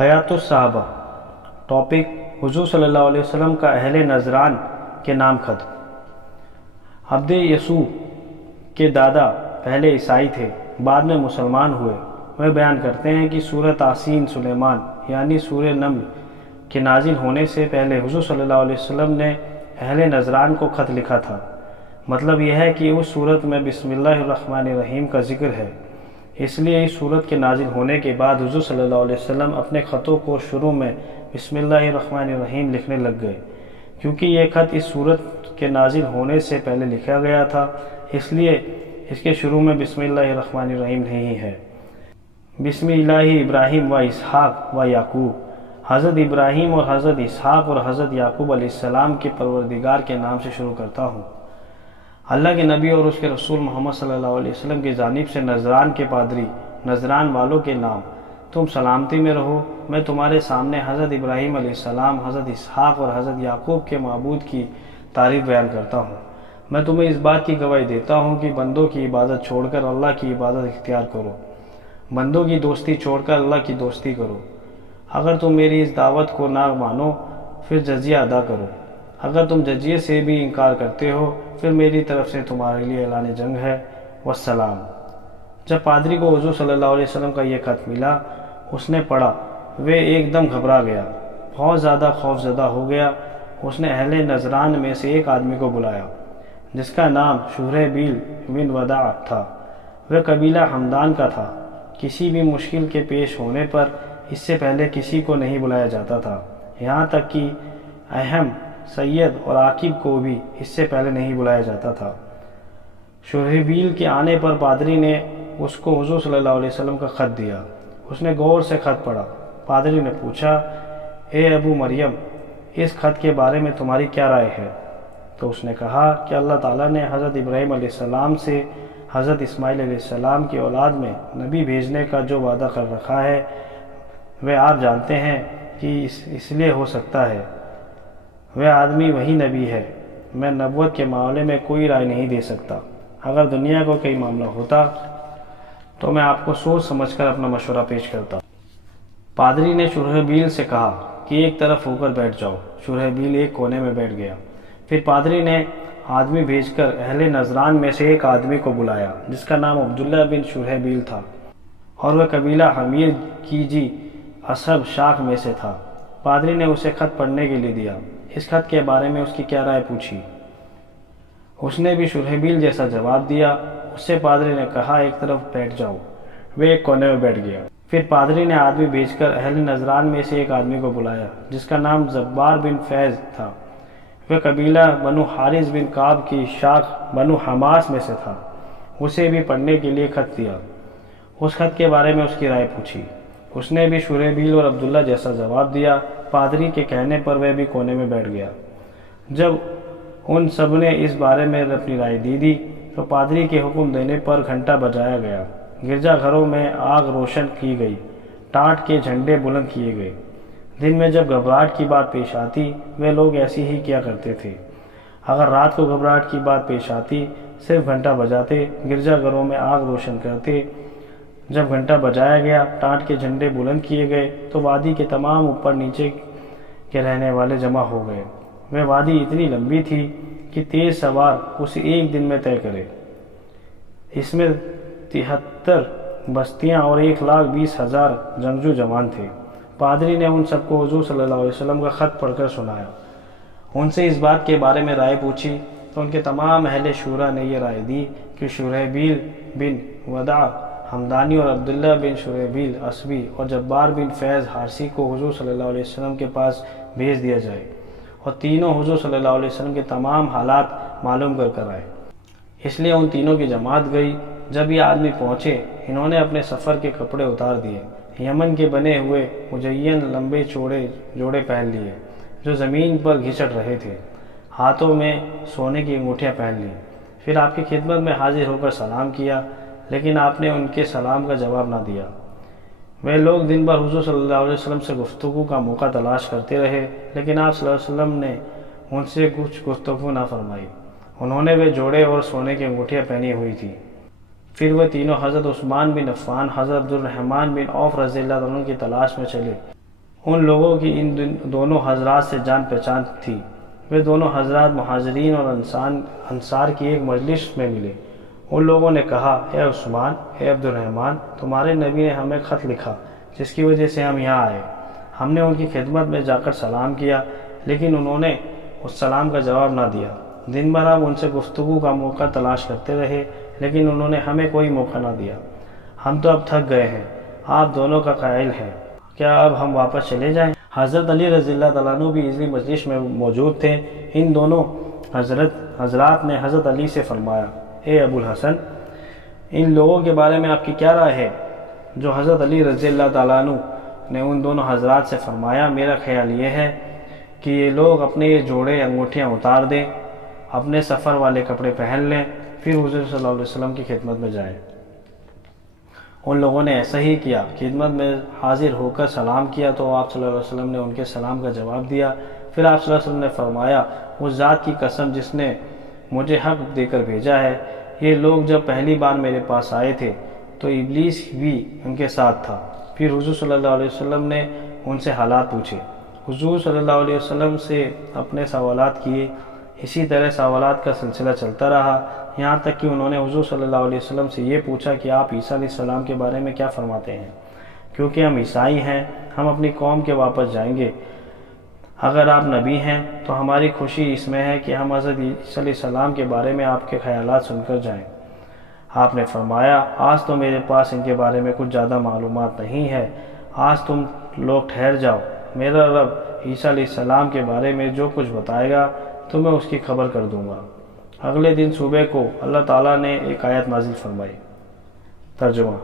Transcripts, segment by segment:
حیات الصحابہ۔ ٹاپک: حضور صلی اللہ علیہ وسلم کا اہل نجران کے نام خط۔ عبد یسوع کے دادا پہلے عیسائی تھے، بعد میں مسلمان ہوئے۔ وہ بیان کرتے ہیں کہ سورہ تاسین سلیمان یعنی سورہ نمل کے نازل ہونے سے پہلے حضور صلی اللہ علیہ وسلم نے اہل نجران کو خط لکھا تھا۔ مطلب یہ ہے کہ اس صورت میں بسم اللہ الرحمن الرحیم کا ذکر ہے، اس لیے اس صورت کے نازل ہونے کے بعد حضور صلی اللہ علیہ وسلم اپنے خطوں کو شروع میں بسم اللہ الرحمن الرحیم لکھنے لگ گئے۔ کیونکہ یہ خط اس صورت کے نازل ہونے سے پہلے لکھا گیا تھا، اس لیے اس کے شروع میں بسم اللہ الرحمن الرحیم نہیں ہے۔ بسم اللہ ابراہیم و اسحاق و یعقوب۔ حضرت ابراہیم اور حضرت اسحاق اور حضرت یعقوب علیہ السلام کے پروردگار کے نام سے شروع کرتا ہوں۔ اللہ کے نبی اور اس کے رسول محمد صلی اللہ علیہ وسلم کی جانب سے نجران کے پادری، نجران والوں کے نام، تم سلامتی میں رہو۔ میں تمہارے سامنے حضرت ابراہیم علیہ السلام، حضرت اسحاق اور حضرت یعقوب کے معبود کی تعریف بیان کرتا ہوں۔ میں تمہیں اس بات کی گواہی دیتا ہوں کہ بندوں کی عبادت چھوڑ کر اللہ کی عبادت اختیار کرو، بندوں کی دوستی چھوڑ کر اللہ کی دوستی کرو۔ اگر تم میری اس دعوت کو نہ مانو پھر جزیہ ادا کرو، اگر تم جزیے سے بھی انکار کرتے ہو پھر میری طرف سے تمہارے لیے اعلان جنگ ہے۔ والسلام۔ جب پادری کو حضور صلی اللہ علیہ وسلم کا یہ خط ملا، اس نے پڑھا، وہ ایک دم گھبرا گیا، بہت زیادہ خوف زدہ ہو گیا۔ اس نے اہل نجران میں سے ایک آدمی کو بلایا جس کا نام شرحبیل بن وداع تھا۔ وہ قبیلہ حمدان کا تھا۔ کسی بھی مشکل کے پیش ہونے پر اس سے پہلے کسی کو نہیں بلایا جاتا تھا، یہاں تک کہ اہم، سید اور عاقب کو بھی اس سے پہلے نہیں بلایا جاتا تھا۔ شرحبیل کے آنے پر پادری نے اس کو حضور صلی اللہ علیہ وسلم کا خط دیا۔ اس نے غور سے خط پڑھا۔ پادری نے پوچھا، اے ابو مریم، اس خط کے بارے میں تمہاری کیا رائے ہے؟ تو اس نے کہا کہ اللہ تعالیٰ نے حضرت ابراہیم علیہ السلام سے حضرت اسماعیل علیہ السلام کی اولاد میں نبی بھیجنے کا جو وعدہ کر رکھا ہے وہ آپ جانتے ہیں کہ اس لیے ہو سکتا ہے وہ آدمی وہی نبی ہے۔ میں نبوت کے معاملے میں کوئی رائے نہیں دے سکتا۔ اگر دنیا کو کوئی معاملہ ہوتا تو میں آپ کو سوچ سمجھ کر اپنا مشورہ پیش کرتا۔ پادری نے شرحبیل سے کہا کہ ایک طرف ہو کر بیٹھ جاؤ۔ شرحبیل ایک کونے میں بیٹھ گیا۔ پھر پادری نے آدمی بھیج کر اہل نجران میں سے ایک آدمی کو بلایا جس کا نام عبداللہ بن شرحبیل تھا اور وہ قبیلہ حمیر کی جی اصحاب شاخ میں سے تھا۔ پادری نے اسے خط پڑھنے کے لیے دیا۔ اس خط کے بارے میں اس کی کیا رائے پوچھی۔ اس نے بھی شرحبیل جیسا جواب دیا۔ اس سے پادری نے کہا ایک طرف بیٹھ جاؤ۔ وہ ایک کونے میں بیٹھ گیا۔ پھر پادری نے آدمی بھیج کر اہل نجران میں سے ایک آدمی کو بلایا جس کا نام زبار بن فیض تھا۔ وہ قبیلہ بنو حارث بن کعب کی شاخ بنو حماس میں سے تھا۔ اسے بھی پڑھنے کے لیے خط دیا۔ اس خط کے بارے میں اس کی رائے پوچھی۔ اس نے بھی شرحبیل اور عبداللہ جیسا جواب دیا۔ پادری کے کہنے پر وہ بھی کونے میں بیٹھ گیا۔ جب ان سب نے اس بارے میں اپنی رائے دی تو پادری کے حکم دینے پر گھنٹا بجایا گیا، گرجا گھروں میں آگ روشن کی گئی، ٹاٹ کے جھنڈے بلند کیے گئے۔ دن میں جب گھبراہٹ کی بات پیش آتی وہ لوگ ایسی ہی کیا کرتے تھے۔ اگر رات کو گھبراہٹ کی بات پیش آتی صرف گھنٹا بجاتے، گرجا گھروں میں آگ روشن کرتے۔ جب گھنٹا بجایا گیا، ٹاٹ کے جھنڈے بلند کیے گئے تو وادی کے تمام اوپر نیچے کے رہنے والے جمع ہو گئے۔ وہ وادی اتنی لمبی تھی کہ تیز سوار اسے ایک دن میں طے کرے۔ اس میں 73 بستیاں اور 1,20,000 جنگجو جوان تھے۔ پادری نے ان سب کو حضور صلی اللہ علیہ وسلم کا خط پڑھ کر سنایا۔ ان سے اس بات کے بارے میں رائے پوچھی تو ان کے تمام اہل شورا نے یہ رائے دی کہ شرحبیل بن وداع حمدانی اور عبداللہ بن شرحبیل اسبی اور جبار بن فیض حارثی کو حضور صلی اللہ علیہ وسلم کے پاس بھیج دیا جائے اور تینوں حضور صلی اللہ علیہ وسلم کے تمام حالات معلوم کر آئے۔ اس لیے ان تینوں کی جماعت گئی۔ جب یہ آدمی پہنچے، انہوں نے اپنے سفر کے کپڑے اتار دیے، یمن کے بنے ہوئے مزین لمبے چوڑے جوڑے پہن لیے جو زمین پر گھسٹ رہے تھے، ہاتھوں میں سونے کی انگوٹھیاں پہن لی۔ پھر آپ کی خدمت میں حاضر ہو کر سلام کیا، لیکن آپ نے ان کے سلام کا جواب نہ دیا۔ وہ لوگ دن بھر حضور صلی اللہ علیہ وسلم سے گفتگو کا موقع تلاش کرتے رہے، لیکن آپ صلی اللہ علیہ وسلم نے ان سے کچھ گفتگو نہ فرمائی۔ انہوں نے وہ جوڑے اور سونے کی انگوٹھیاں پہنی ہوئی تھی۔ پھر وہ تینوں حضرت عثمان بن عفان، حضرت عبد الرحمن بن عوف رضی اللہ عنہ کی تلاش میں چلے۔ ان لوگوں کی ان دونوں حضرات سے جان پہچان تھی۔ وہ دونوں حضرات مہاجرین اور انصار کی ایک مجلس میں ملے۔ ان لوگوں نے کہا، اے عثمان، اے عبد الرحمن، تمہارے نبی نے ہمیں خط لکھا جس کی وجہ سے ہم یہاں آئے۔ ہم نے ان کی خدمت میں جا کر سلام کیا، لیکن انہوں نے اس سلام کا جواب نہ دیا۔ دن بھر ہم ان سے گفتگو کا موقع تلاش کرتے رہے، لیکن انہوں نے ہمیں کوئی موقع نہ دیا۔ ہم تو اب تھک گئے ہیں، آپ دونوں کا قائل ہے، کیا اب ہم واپس چلے جائیں؟ حضرت علی رضی اللہ تعالیٰ عنہ بھی اسی مجلس میں موجود تھے۔ ان دونوں حضرات نے حضرت علی سے فرمایا، اے ابو الحسن، ان لوگوں کے بارے میں آپ کی کیا رائے ہے؟ جو حضرت علی رضی اللہ تعالیٰ عنہ نے ان دونوں حضرات سے فرمایا، میرا خیال یہ ہے کہ یہ لوگ اپنے یہ جوڑے انگوٹھیاں اتار دیں، اپنے سفر والے کپڑے پہن لیں، پھر حضور صلی اللہ علیہ وسلم کی خدمت میں جائیں۔ ان لوگوں نے ایسا ہی کیا، خدمت میں حاضر ہو کر سلام کیا تو آپ صلی اللہ علیہ وسلم نے ان کے سلام کا جواب دیا۔ پھر آپ صلی اللہ علیہ وسلم نے فرمایا، اس ذات کی قسم جس نے مجھے حق دے کر بھیجا ہے، یہ لوگ جب پہلی بار میرے پاس آئے تھے تو ابلیس بھی ان کے ساتھ تھا۔ پھر حضور صلی اللہ علیہ وسلم نے ان سے حالات پوچھے، حضور صلی اللہ علیہ وسلم سے اپنے سوالات کیے۔ اسی طرح سوالات کا سلسلہ چلتا رہا، یہاں تک کہ انہوں نے حضور صلی اللہ علیہ وسلم سے یہ پوچھا کہ آپ عیسیٰ علیہ السلام کے بارے میں کیا فرماتے ہیں، کیونکہ ہم عیسائی ہیں، ہم اپنی قوم کے واپس جائیں گے۔ اگر آپ نبی ہیں تو ہماری خوشی اس میں ہے کہ ہم حضرت عیسیٰ علیہ السلام کے بارے میں آپ کے خیالات سن کر جائیں۔ آپ نے فرمایا، آج تو میرے پاس ان کے بارے میں کچھ زیادہ معلومات نہیں ہے، آج تم لوگ ٹھہر جاؤ، میرا رب عیسیٰ علیہ السلام کے بارے میں جو کچھ بتائے گا تو میں اس کی خبر کر دوں گا۔ اگلے دن صبح کو اللہ تعالیٰ نے ایک آیت نازل فرمائی۔ ترجمہ: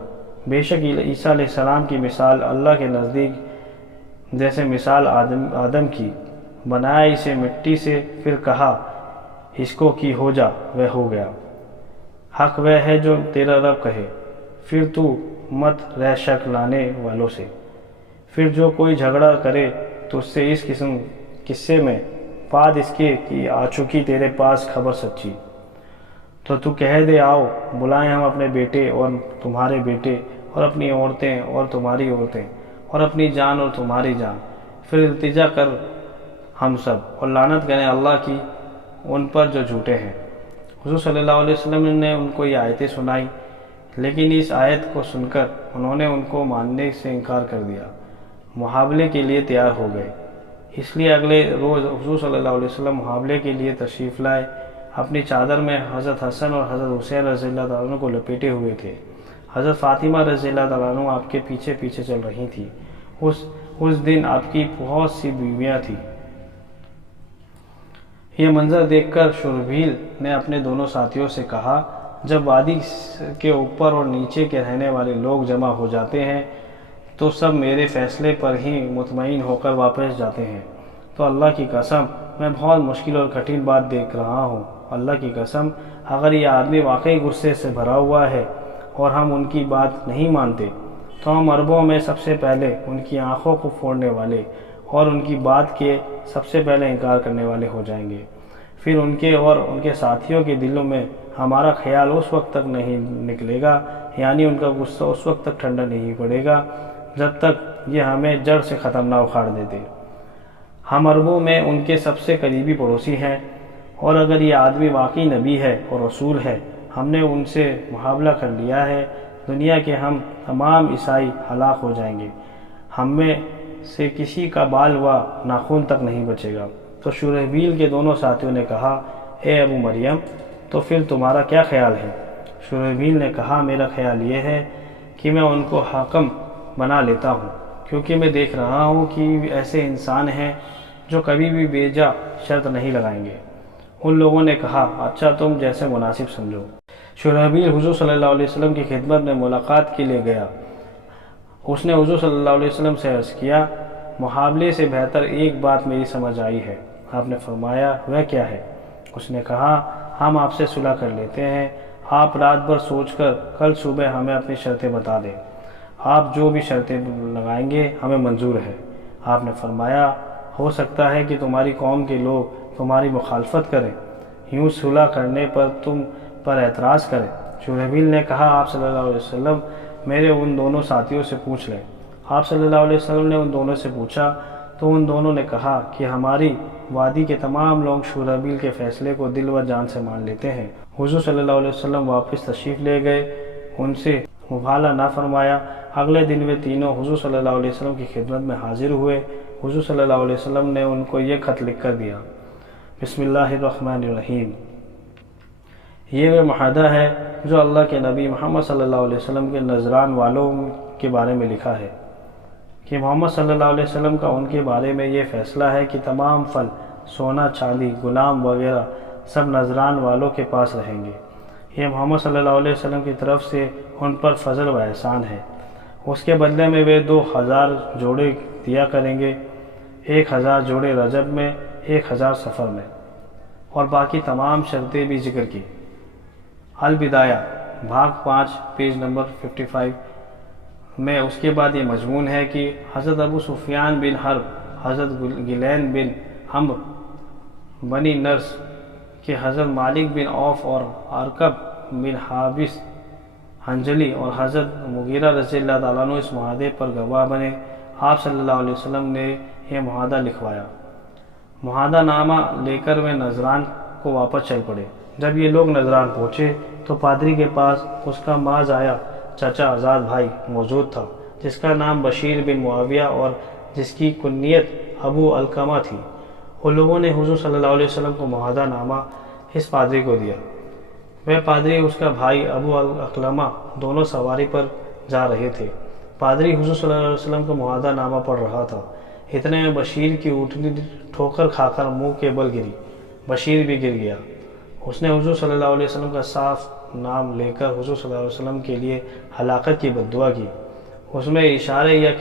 بے شک عیسیٰ علیہ السلام کی مثال اللہ کے نزدیک جیسے مثال آدم کی، بنایا اسے مٹی سے، پھر کہا اس کو کہ ہو جا، وہ ہو گیا۔ حق وہ ہے جو تیرا رب کہے، پھر تو مت رہ شک لانے والوں سے۔ پھر جو کوئی جھگڑا کرے تو اس سے اس قصے میں بعد اس کے کہ آ چکی تیرے پاس خبر سچی، تو تو کہہ دے، آؤ بلائیں ہم اپنے بیٹے اور تمہارے بیٹے، اور اپنی عورتیں اور تمہاری عورتیں، اور اپنی جان اور تمہاری جان، پھر التجا کر ہم سب، اور لعنت کریں اللہ کی ان پر جو جھوٹے ہیں۔ حضور صلی اللہ علیہ وسلم نے ان کو یہ آیتیں سنائی، لیکن اس آیت کو سن کر انہوں نے ان کو ماننے سے انکار کر دیا، محاولے کے لیے تیار ہو گئے۔ اس لیے اگلے روز حضور صلی اللہ علیہ وسلم محاولے کے لیے تشریف لائے۔ اپنی چادر میں حضرت حسن اور حضرت حسین رضی اللہ تعالیٰ عنہ کو لپیٹے ہوئے تھے۔ حضرت فاطمہ رضی اللہ تعالیٰ عنہ آپ کے پیچھے پیچھے چل رہی تھی۔ اس دن آپ کی بہت سی بیویاں تھیں۔ یہ منظر دیکھ کر شرحبیل نے اپنے دونوں ساتھیوں سے کہا، جب وادی کے اوپر اور نیچے کے رہنے والے لوگ جمع ہو جاتے ہیں تو سب میرے فیصلے پر ہی مطمئن ہو کر واپس جاتے ہیں، تو اللہ کی قسم میں بہت مشکل اور کٹھن بات دیکھ رہا ہوں۔ اللہ کی قسم، اگر یہ آدمی واقعی غصے سے بھرا ہوا ہے اور ہم ان کی بات نہیں مانتے تو ہم عربوں میں سب سے پہلے ان کی آنکھوں کو پھوڑنے والے اور ان کی بات کے سب سے پہلے انکار کرنے والے ہو جائیں گے۔ پھر ان کے اور ان کے ساتھیوں کے دلوں میں ہمارا خیال اس وقت تک نہیں نکلے گا، یعنی ان کا غصہ اس وقت تک ٹھنڈا نہیں پڑے گا جب تک یہ ہمیں جڑ سے ختم نہ اکھاڑ دیتے۔ ہم عربوں میں ان کے سب سے قریبی پڑوسی ہیں، اور اگر یہ آدمی واقعی نبی ہے اور رسول ہے، ہم نے ان سے محاولہ کر لیا ہے، دنیا کے ہم تمام عیسائی ہلاک ہو جائیں گے، ہم میں سے کسی کا بال و ناخن تک نہیں بچے گا۔ تو شرحبیل کے دونوں ساتھیوں نے کہا، اے ابو مریم، تو پھر تمہارا کیا خیال ہے؟ شرحبیل نے کہا، میرا خیال یہ ہے کہ میں ان کو حاکم بنا لیتا ہوں، کیونکہ میں دیکھ رہا ہوں کہ ایسے انسان ہیں جو کبھی بھی بے جا شرط نہیں لگائیں گے۔ ان لوگوں نے کہا، اچھا تم جیسے مناسب سمجھو۔ شرحبیل حضور صلی اللہ علیہ وسلم کی خدمت میں ملاقات کے لیے گیا۔ اس نے حضور صلی اللہ علیہ وسلم سے عرض کیا، محاولے سے بہتر ایک بات میری سمجھ آئی ہے۔ آپ نے فرمایا، وہ کیا ہے؟ اس نے کہا، ہم آپ سے صلح کر لیتے ہیں، آپ رات بھر سوچ کر کل صبح ہمیں اپنی شرطیں بتا دیں، آپ جو بھی شرطیں لگائیں گے ہمیں منظور ہے۔ آپ نے فرمایا، ہو سکتا ہے کہ تمہاری قوم کے لوگ تمہاری مخالفت کریں، یوں صلح کرنے پر تم پر اعتراض کریں۔ شرحبیل نے کہا، آپ صلی اللہ علیہ وسلم میرے ان دونوں ساتھیوں سے پوچھ لیں، آپ صلی اللہ علیہ وسلم نے ان دونوں سے پوچھا تو ان دونوں نے کہا کہ ہماری وادی کے تمام لوگ شورحبیل کے فیصلے کو دل و جان سے مان لیتے ہیں۔ حضور صلی اللہ علیہ وسلم واپس تشریف لے گئے، ان سے مباہلہ نہ فرمایا۔ اگلے دن وہ تینوں حضور صلی اللہ علیہ وسلم کی خدمت میں حاضر ہوئے۔ حضور صلی اللہ علیہ وسلم نے ان کو یہ خط لکھ کر دیا: بسم اللہ الرحمن الرحیم۔ یہ وہ معاہدہ ہے جو اللہ کے نبی محمد صلی اللہ علیہ وسلم کے نذران والوں کے بارے میں لکھا ہے کہ محمد صلی اللہ علیہ وسلم کا ان کے بارے میں یہ فیصلہ ہے کہ تمام پھل، سونا، چاندی، غلام وغیرہ سب نذران والوں کے پاس رہیں گے۔ یہ محمد صلی اللہ علیہ وسلم کی طرف سے ان پر فضل و احسان ہے۔ اس کے بدلے میں وہ 2000 جوڑے دیا کریں گے، 1000 جوڑے رجب میں، 1000 سفر میں، اور باقی تمام شرطیں بھی ذکر کی۔ البدایہ بھاگ 5 پیج نمبر 55 میں اس کے بعد یہ مضمون ہے کہ حضرت ابو سفیان بن حرب، حضرت گلین بن عمرو بنی نرس کہ حضرت مالک بن عوف اور ارکب بن حابس حنجلی اور حضرت مغیرہ رضی اللہ تعالیٰ عنہ اس معاہدے پر گواہ بنے۔ آپ صلی اللہ علیہ وسلم نے یہ معاہدہ لکھوایا۔ معاہدہ نامہ لے کر وہ نذران کو واپس چل پڑے۔ جب یہ لوگ نذران پہنچے تو پادری کے پاس اس کا ماں آیا چچا آزاد بھائی موجود تھا، جس کا نام بشیر بن معاویہ اور جس کی کنیت ابو علقمہ تھی۔ ان لوگوں نے حضور صلی اللہ علیہ وسلم کو معاہدہ نامہ اس پادری کو دیا۔ وہ پادری اس کا بھائی ابو علقمہ دونوں سواری پر جا رہے تھے۔ پادری حضور صلی اللہ علیہ وسلم کا معاہدہ نامہ پڑھ رہا تھا، اتنے میں بشیر کی اونٹنی ٹھوکر کھا کر منہ کے بل گری۔ بشیر بھی گر گیا۔ اس نے حضور صلی اللہ علیہ وسلم کا صاف نام لے کر حضور صلی اللہ علیہ وسلم کے لیے ہلاکت کی بد دعا کی۔ اس میں اشارے یا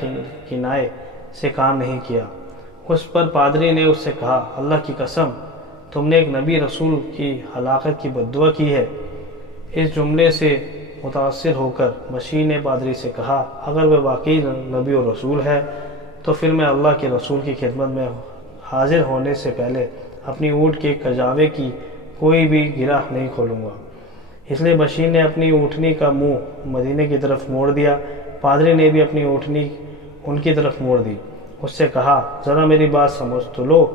کنائے سے کام نہیں کیا۔ اس پر پادری نے اس سے کہا: اللہ کی قسم، تم نے ایک نبی رسول کی ہلاکت کی بد دعا کی ہے۔ اس جملے سے متاثر ہو کر بشیر نے پادری سے کہا: اگر وہ واقعی نبی اور رسول ہے تو پھر میں اللہ کے رسول کی خدمت میں حاضر ہونے سے پہلے اپنی اونٹ کے کجاوے کی کوئی بھی گرہ نہیں کھولوں گا۔ اس لیے بشیر نے اپنی اونٹنی کا منہ مدینے کی طرف موڑ دیا۔ پادری نے بھی اپنی اونٹنی ان کی طرف موڑ دی۔ اس سے کہا: ذرا میری بات سمجھ تو لو،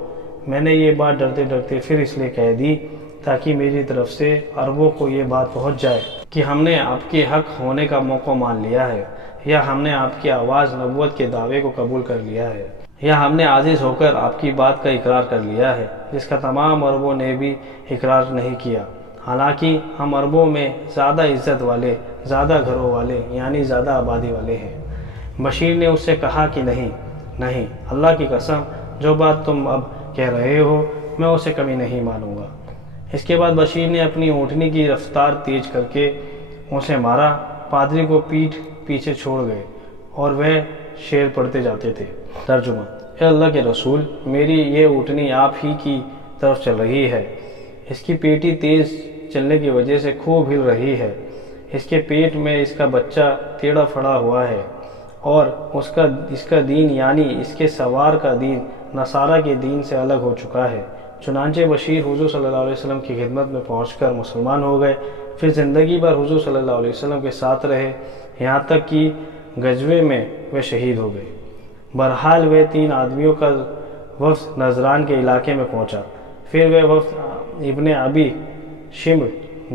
میں نے یہ بات ڈرتے ڈرتے پھر اس لیے کہہ دی تاکہ میری طرف سے عربوں کو یہ بات پہنچ جائے کہ ہم نے آپ کے حق ہونے کا موقع مان لیا ہے، یا ہم نے آپ کی آواز نبوت کے دعوے کو قبول کر لیا ہے، یا ہم نے عاجز ہو کر آپ کی بات کا اقرار کر لیا ہے، جس کا تمام عربوں نے بھی اقرار نہیں کیا۔ حالانکہ ہم عربوں میں زیادہ عزت والے، زیادہ گھروں والے، یعنی زیادہ آبادی والے ہیں۔ بشیر نے اس سے کہا کہ نہیں، اللہ کی قسم، جو بات تم اب کہہ رہے ہو میں اسے کبھی نہیں مانوں گا۔ اس کے بعد بشیر نے اپنی اونٹنی کی رفتار تیز کر کے اسے مارا۔ پادری کو پیچھے چھوڑ گئے اور وہ شعر پڑھتے جاتے تھے۔ ترجمہ: اے اللہ کے رسول، میری یہ اونٹنی آپ ہی کی طرف چل رہی ہے۔ اس کی پیٹی تیز چلنے کی وجہ سے خوب ہل رہی ہے۔ اس کے پیٹ میں اس کا بچہ ٹیڑھا پھڑا ہوا ہے، اور اس کا دین یعنی اس کے سوار کا دین نصارہ کے دین سے الگ ہو چکا ہے۔ چنانچہ بشیر حضور صلی اللہ علیہ وسلم کی خدمت میں پہنچ کر مسلمان ہو گئے، پھر زندگی بھر حضور صلی اللہ علیہ وسلم کے ساتھ رہے، یہاں تک کہ غزوے میں وہ شہید ہو گئے۔ بہرحال وہ 3 آدمیوں کا وفد نجران کے علاقے میں پہنچا۔ پھر وہ وفد ابن ابی شمر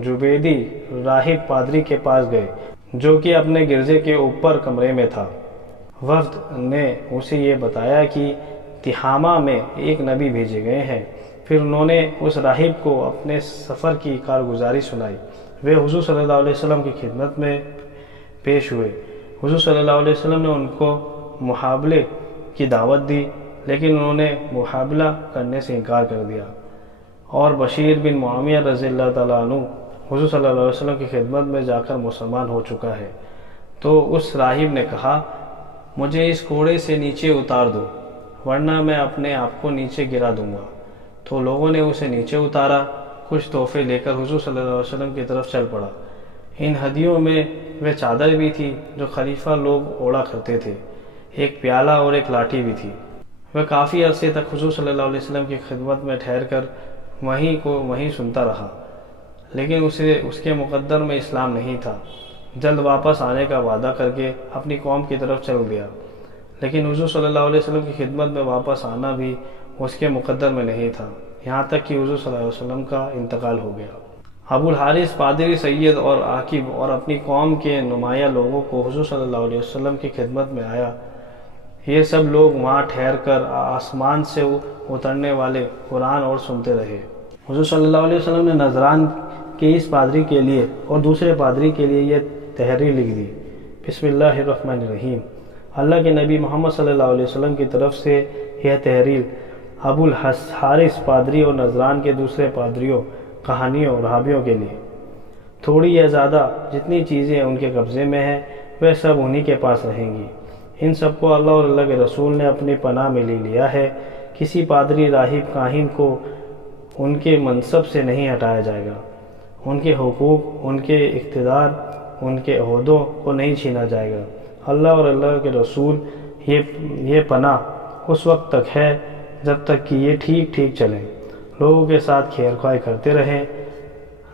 جبیدی راہب پادری کے پاس گئے، جو کہ اپنے گرجے کے اوپر کمرے میں تھا۔ وفد نے اسے یہ بتایا کہ تہامہ میں ایک نبی بھیجے گئے ہیں۔ پھر انہوں نے اس راہب کو اپنے سفر کی کارگزاری سنائی۔ وہ حضور صلی اللہ علیہ وسلم کی خدمت میں پیش ہوئے۔ حضور صلی اللہ علیہ وسلم نے ان کو محابلے کی دعوت دی، لیکن انہوں نے محابلہ کرنے سے انکار کر دیا، اور بشیر بن معاویہ رضی اللہ تعالیٰ عنہ حضور صلی اللہ علیہ وسلم کی خدمت میں جا کر مسلمان ہو چکا ہے۔ تو اس راہب نے کہا: مجھے اس کوڑے سے نیچے اتار دو، ورنہ میں اپنے آپ کو نیچے گرا دوں گا۔ تو لوگوں نے اسے نیچے اتارا، کچھ تحفے لے کر حضور صلی اللہ علیہ وسلم کی طرف چل پڑا۔ ان ہدیوں میں وہ چادر بھی تھی جو خلیفہ لوگ اوڑا کرتے تھے، ایک پیالہ اور ایک لاٹھی بھی تھی۔ وہ کافی عرصے تک حضور صلی اللہ علیہ وسلم کی خدمت میں ٹھہر کر وہیں سنتا رہا، لیکن اس کے مقدر میں اسلام نہیں تھا۔ جلد واپس آنے کا وعدہ کر کے اپنی قوم کی طرف چل گیا۔ لیکن حضور صلی اللہ علیہ وسلم کی خدمت میں واپس آنا بھی اس کے مقدر میں نہیں تھا، یہاں تک کہ حضور صلی اللہ علیہ وسلم کا انتقال ہو گیا۔ ابو الحارث پادری سید اور عاقب اور اپنی قوم کے نمایاں لوگوں کو حضور صلی اللہ علیہ وسلم کی خدمت میں آیا۔ یہ سب لوگ وہاں ٹھہر کر آسمان سے اترنے والے قرآن اور سنتے رہے۔ حضور صلی اللہ علیہ وسلم نے نذران کے اس پادری کے لیے اور دوسرے پادری کے لیے یہ تحریر لکھ دی۔ بسم اللہ الرحمن الرحیم۔ اللہ کے نبی محمد صلی اللہ علیہ وسلم کی طرف سے یہ تحریر ابو الحارث پادری اور نذران کے دوسرے پادریوں، کہانیوں اور راہبیوں کے لیے۔ تھوڑی یا زیادہ جتنی چیزیں ان کے قبضے میں ہیں وہ سب انہی کے پاس رہیں گی۔ ان سب کو اللہ اور اللہ کے رسول نے اپنی پناہ میں لے لیا ہے۔ کسی پادری، راہب، کاہن کو ان کے منصب سے نہیں ہٹایا جائے گا۔ ان کے حقوق، ان کے اقتدار، ان کے عہدوں کو نہیں چھینا جائے گا۔ اللہ اور اللہ کے رسول یہ پناہ اس وقت تک ہے جب تک کہ یہ ٹھیک چلیں، لوگوں کے ساتھ خیر خواہی کرتے رہیں،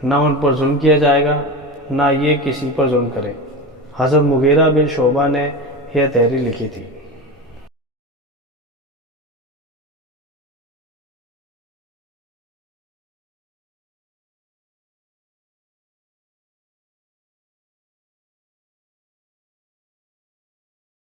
نہ ان پر ظلم کیا جائے گا، نہ یہ کسی پر ظلم کریں۔ حضرت مغیرہ بن شعبہ نے یہ تحریر لکھی تھی۔